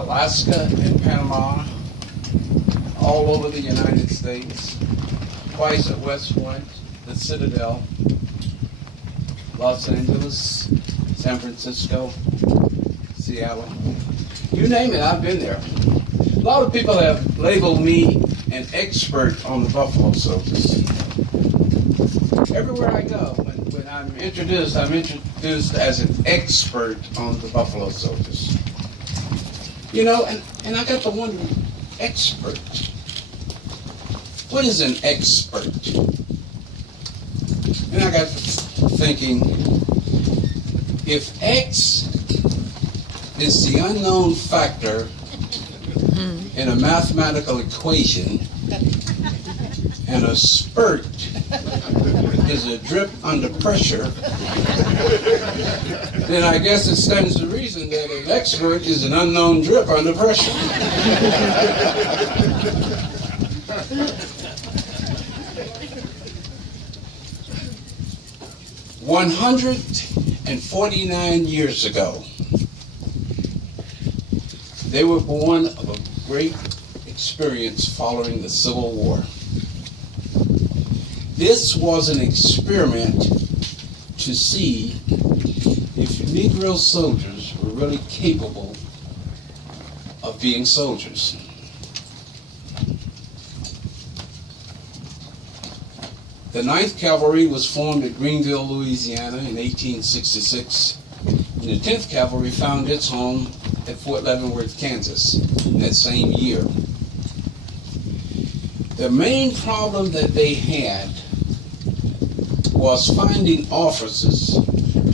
Alaska and Panama, all over the United States, twice at West Point, the Citadel, Los Angeles, San Francisco, Seattle. You name it, I've been there. A lot of people have labeled me an expert on the buffalo soldiers. Everywhere I go, when I'm introduced as an expert on the buffalo soldiers. You know, and I got to wonder, expert. What is an expert? And I got to thinking, if X is the unknown factor in a mathematical equation, and a spurt is a drip under pressure, then I guess it stands to reason that an expert is an unknown drip under pressure. 149 years ago, they were born of a great experience following the Civil War. This was an experiment to see if Negro soldiers were really capable of being soldiers. The 9th Cavalry was formed at Greenville, Louisiana in 1866, and the 10th Cavalry found its home at Fort Leavenworth, Kansas, that same year. The main problem that they had was finding officers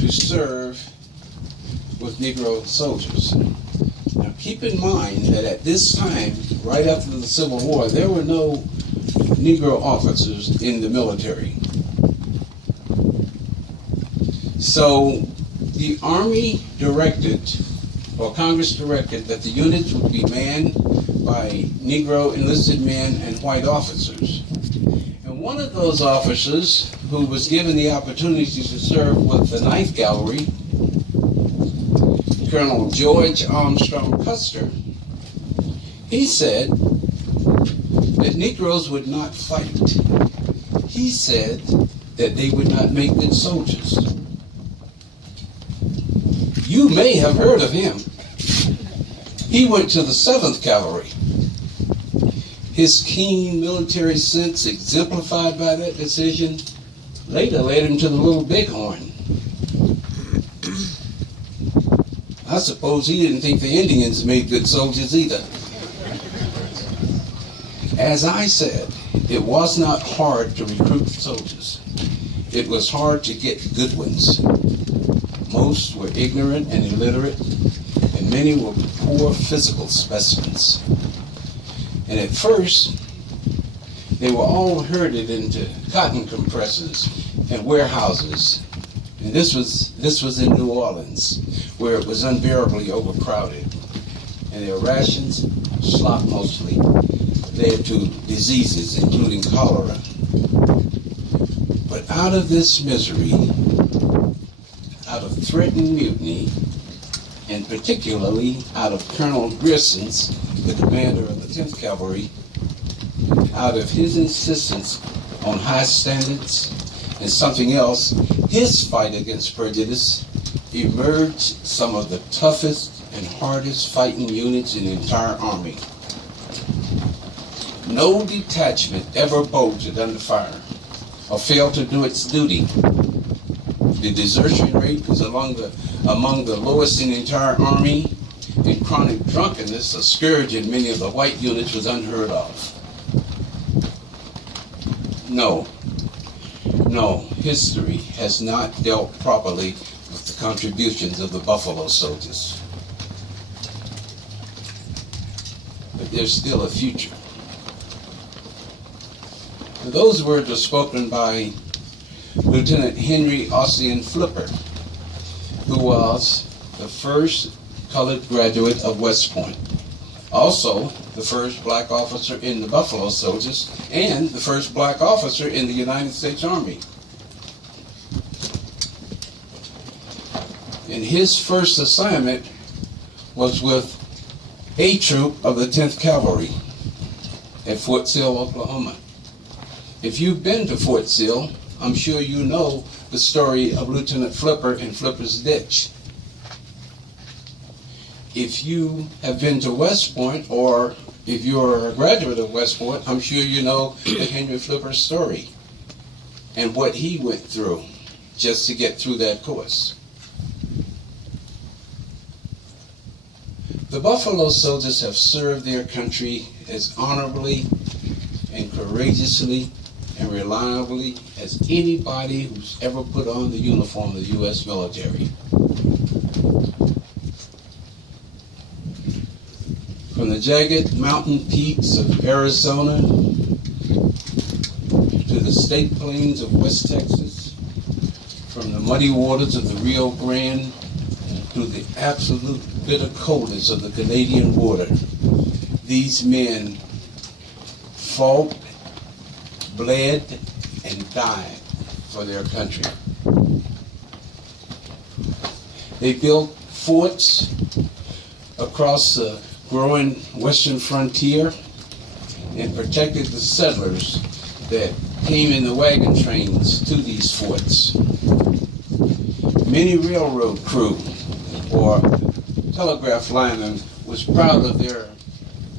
to serve with Negro soldiers. Now keep in mind that at this time, right after the Civil War, there were no Negro officers in the military. So the Army directed, or Congress directed, that the units would be manned by Negro enlisted men and white officers. And one of those officers who was given the opportunity to serve with the 9th Cavalry, Colonel George Armstrong Custer, he said that Negroes would not fight. He said that they would not make good soldiers. You may have heard of him. He went to the 7th Cavalry. His keen military sense, exemplified by that decision, later led him to the Little Bighorn. I suppose he didn't think the Indians made good soldiers either. As I said, it was not hard to recruit soldiers. It was hard to get good ones. Most were ignorant and illiterate, and many were poor physical specimens. And at first, they were all herded into cotton compressors and warehouses. And this was in New Orleans, where it was unbearably overcrowded. And their rations, slop mostly, led to diseases, including cholera. But out of this misery, out of threatened mutiny, and particularly out of Colonel Grierson's, the commander of the 10th Cavalry, out of his insistence on high standards and something else, his fight against prejudice, emerged some of the toughest and hardest fighting units in the entire Army. No detachment ever bolted under fire or failed to do its duty. The desertion rate was among the lowest in the entire Army, and chronic drunkenness, a scourge in many of the white units, was unheard of. No, history has not dealt properly with the contributions of the Buffalo Soldiers. But there's still a future. Those words were spoken by Lieutenant Henry Ossian Flipper, who was the first colored graduate of West Point, also the first black officer in the Buffalo Soldiers, and the first black officer in the United States Army. And his first assignment was with A Troop of the 10th Cavalry at Fort Sill, Oklahoma. If you've been to Fort Sill, I'm sure you know the story of Lieutenant Flipper in Flipper's Ditch. If you have been to West Point, or if you're a graduate of West Point, I'm sure you know the Henry Flipper story and what he went through just to get through that course. The Buffalo Soldiers have served their country as honorably and courageously and reliably as anybody who's ever put on the uniform of the U.S. military. From the jagged mountain peaks of Arizona to the state plains of West Texas, from the muddy waters of the Rio Grande to the absolute bitter coldness of the Canadian border, these men fought, bled, and died for their country. They built forts across the growing western frontier and protected the settlers that came in the wagon trains to these forts. Many railroad crew or telegraph linemen was proud of their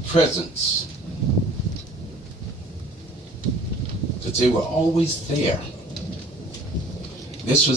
presence, because they were always there. This was